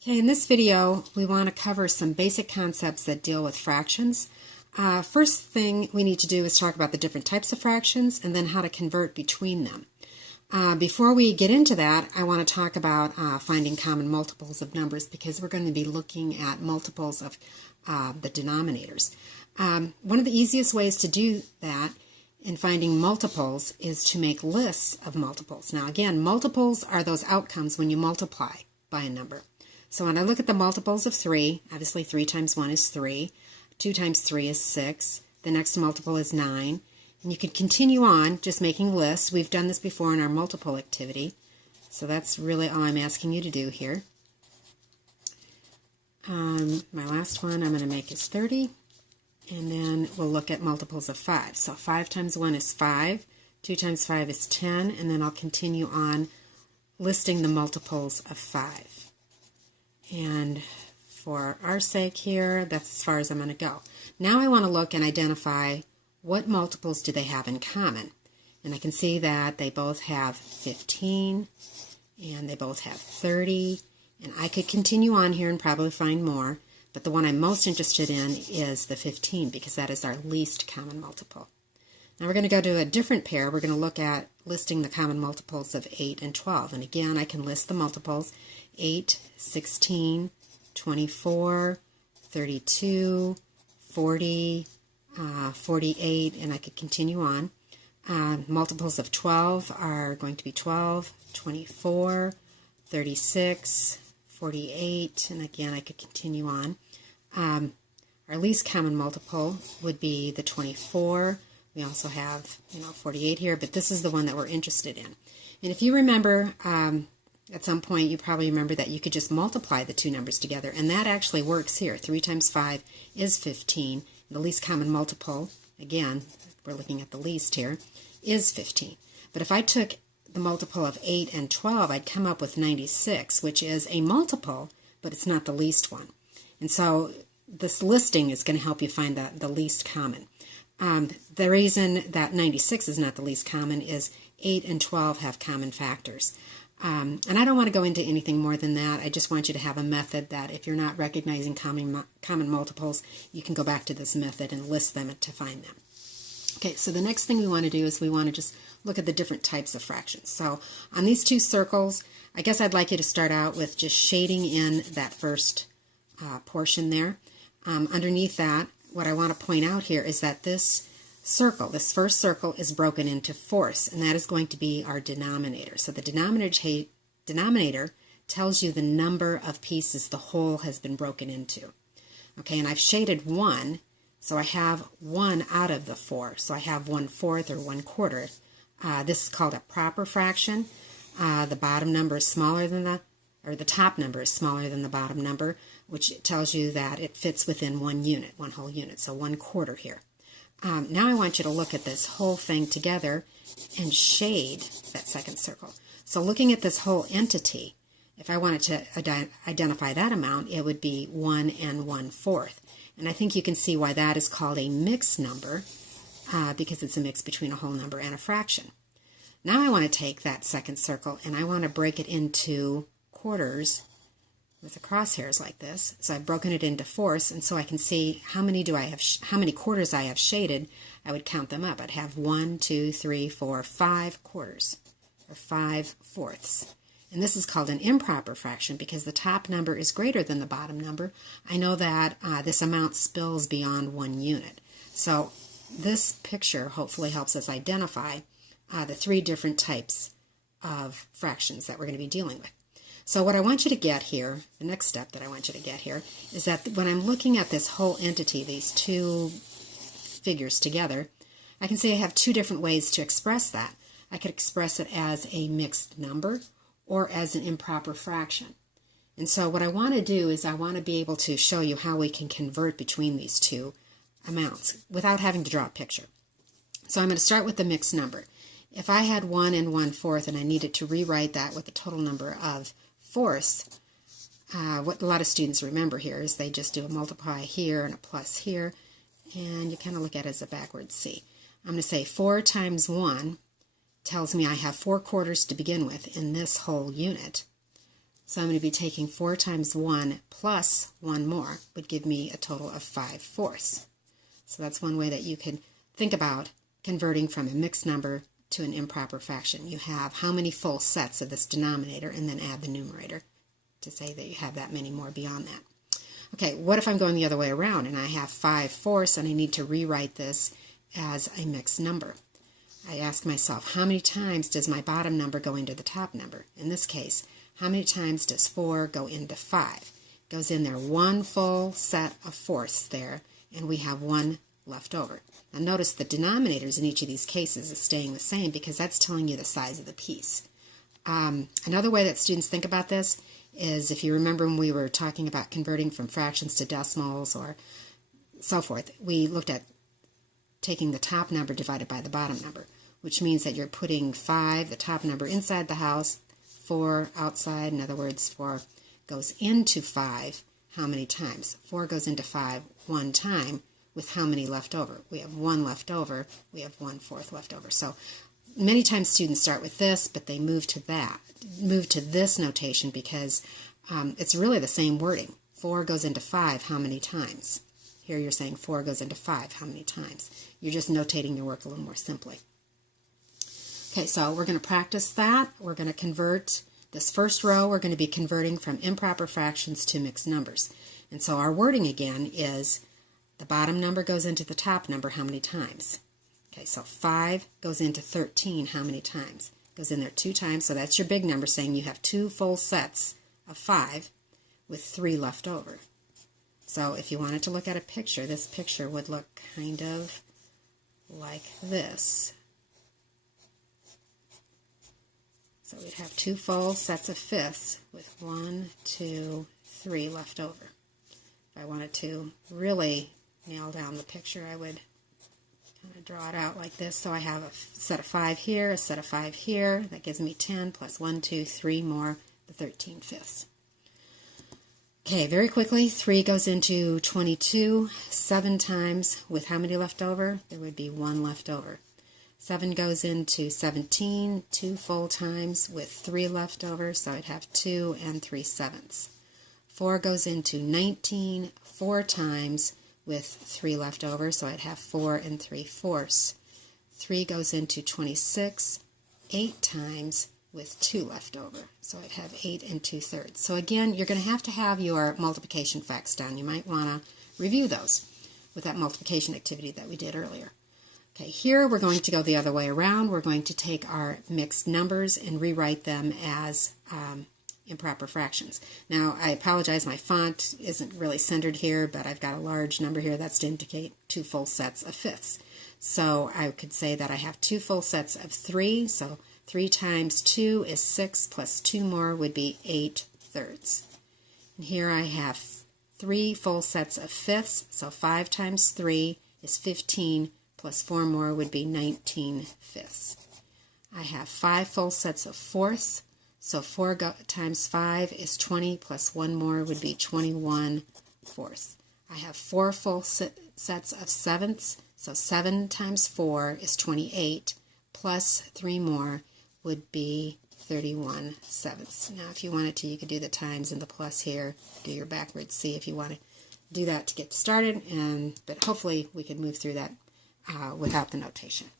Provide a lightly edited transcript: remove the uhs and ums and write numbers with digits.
Okay, in this video, we want to cover some basic concepts that deal with fractions. First thing we need to do is talk about the different types of fractions and then how to convert between them. Before we get into that, I want to talk about finding common multiples of numbers because we're going to be looking at multiples of the denominators. One of the easiest ways to do that in finding multiples is to make lists of multiples. Now again, multiples are those outcomes when you multiply by a number. So when I look at the multiples of 3, obviously 3 times 1 is 3, 2 times 3 is 6, the next multiple is 9, and you can continue on just making lists. We've done this before in our multiple activity, so that's really all I'm asking you to do here. My last one I'm going to make is 30, and then we'll look at multiples of 5. So 5 times 1 is 5, 2 times 5 is 10, and then I'll continue on listing the multiples of 5. And for our sake here, that's as far as I'm going to go. Now I want to look and identify what multiples do they have in common. And I can see that they both have 15 and they both have 30. And I could continue on here and probably find more, but the one I'm most interested in is the 15 because that is our least common multiple. Now we're going to go to a different pair. We're going to look at listing the common multiples of 8 and 12. And again, I can list the multiples: 8, 16, 24, 32, 40, 48, and I could continue on. Multiples of 12 are going to be 12, 24, 36, 48, and again I could continue on. Our least common multiple would be the 24. We also have 48 here, but this is the one that we're interested in. And if you remember, at some point you probably remember that you could just multiply the two numbers together, and that actually works here. 3 times 5 is 15. The least common multiple, again, we're looking at the least here, is 15. But if I took the multiple of 8 and 12, I'd come up with 96, which is a multiple, but it's not the least one. And so this listing is going to help you find the least common. The reason that 96 is not the least common is 8 and 12 have common factors. And I don't want to go into anything more than that. I just want you to have a method that if you're not recognizing common multiples, you can go back to this method and list them to find them. Okay, so the next thing we want to do is we want to just look at the different types of fractions. So on these two circles, I guess I'd like you to start out with just shading in that first portion there. Underneath that, what I want to point out here is that this circle, this first circle, is broken into fourths, and that is going to be our denominator. So the denominator tells you the number of pieces the whole has been broken into. Okay, and I've shaded 1, so I have 1 out of the 4. So I have 1/4 or 1/4. This is called a proper fraction. The bottom number is smaller than the top number is smaller than the bottom number, which tells you that it fits within 1 unit, 1 whole unit, so 1/4 here. Now I want you to look at this whole thing together and shade that second circle. So looking at this whole entity, if I wanted to identify that amount, it would be 1 and 1/4. And I think you can see why that is called a mixed number, because it's a mix between a whole number and a fraction. Now I want to take that second circle and I want to break it into quarters with the crosshairs like this. So I've broken it into fourths, and so I can see how many quarters I have shaded. I would count them up. I'd have 1, 2, 3, 4, 5 quarters, or 5 fourths. And this is called an improper fraction because the top number is greater than the bottom number. I know that this amount spills beyond 1 unit. So this picture hopefully helps us identify the 3 different types of fractions that we're going to be dealing with. So what I want you to get here, the next step that I want you to get here, is that when I'm looking at this whole entity, these two figures together, I can see I have 2 different ways to express that. I could express it as a mixed number or as an improper fraction. And so what I want to do is I want to be able to show you how we can convert between these 2 amounts without having to draw a picture. So I'm going to start with the mixed number. If I had 1 and 1/4 and I needed to rewrite that with a total number of fourths, what a lot of students remember here is they just do a multiply here and a plus here, and you kind of look at it as a backwards C. I'm going to say 4 times 1 tells me I have 4 quarters to begin with in this whole unit. So I'm going to be taking 4 times 1 plus 1 more would give me a total of 5/4. So that's one way that you can think about converting from a mixed number to an improper fraction. You have how many full sets of this denominator and then add the numerator to say that you have that many more beyond that. Okay, what if I'm going the other way around and I have 5/4 and I need to rewrite this as a mixed number? I ask myself, how many times does my bottom number go into the top number? In this case, how many times does 4 go into 5? It goes in there one full set of fourths there, and we have 1 left over. Now notice the denominators in each of these cases is staying the same because that's telling you the size of the piece. Another way that students think about this is, if you remember when we were talking about converting from fractions to decimals or so forth, we looked at taking the top number divided by the bottom number, which means that you're putting 5, the top number, inside the house, 4 outside. In other words, 4 goes into 5 how many times? 4 goes into 5 one time, with how many left over? We have 1 left over, we have 1/4 left over. So many times students start with this, but they move to this notation because it's really the same wording. 4 goes into 5 how many times? Here you're saying 4 goes into 5 how many times? You're just notating your work a little more simply. Okay, so we're going to practice that. We're going to convert this first row. We're going to be converting from improper fractions to mixed numbers. And so our wording again is the bottom number goes into the top number how many times? Okay, so 5 goes into 13 how many times? Goes in there 2 times, so that's your big number, saying you have 2 full sets of 5 with 3 left over. So if you wanted to look at a picture, this picture would look kind of like this. So we'd have 2 full sets of fifths with 1, 2, 3 left over. If I wanted to really nail down the picture, I would kind of draw it out like this. So I have a set of 5 here, a set of 5 here. That gives me 10 plus 1, 2, 3 more, the 13 fifths. Okay, very quickly, 3 goes into 22 7 times with how many left over? There would be 1 left over. 7 goes into 17 2 full times with 3 left over, so I'd have 2 and 3/7. 4 goes into 19 4 times with 3 left over, so I'd have 4 and 3/4. 3 goes into 26 8 times with 2 left over, so I'd have 8 and 2/3. So again, you're going to have your multiplication facts down. You might want to review those with that multiplication activity that we did earlier. Okay, here we're going to go the other way around. We're going to take our mixed numbers and rewrite them as improper fractions. Now, I apologize, my font isn't really centered here, but I've got a large number here. That's to indicate 2 full sets of fifths. So I could say that I have 2 full sets of 3, so 3 times 2 is 6, plus 2 more would be 8/3. And here I have 3 full sets of fifths, so 5 times 3 is 15, plus 4 more would be 19 fifths. I have 5 full sets of fourths, so 4 times 5 is 20, plus 1 more would be 21 fourths. I have 4 full sets of sevenths, so 7 times 4 is 28, plus 3 more would be 31 sevenths. Now, if you wanted to, you could do the times and the plus here, do your backwards C if you want to do that to get started, but hopefully we could move through that without the notation.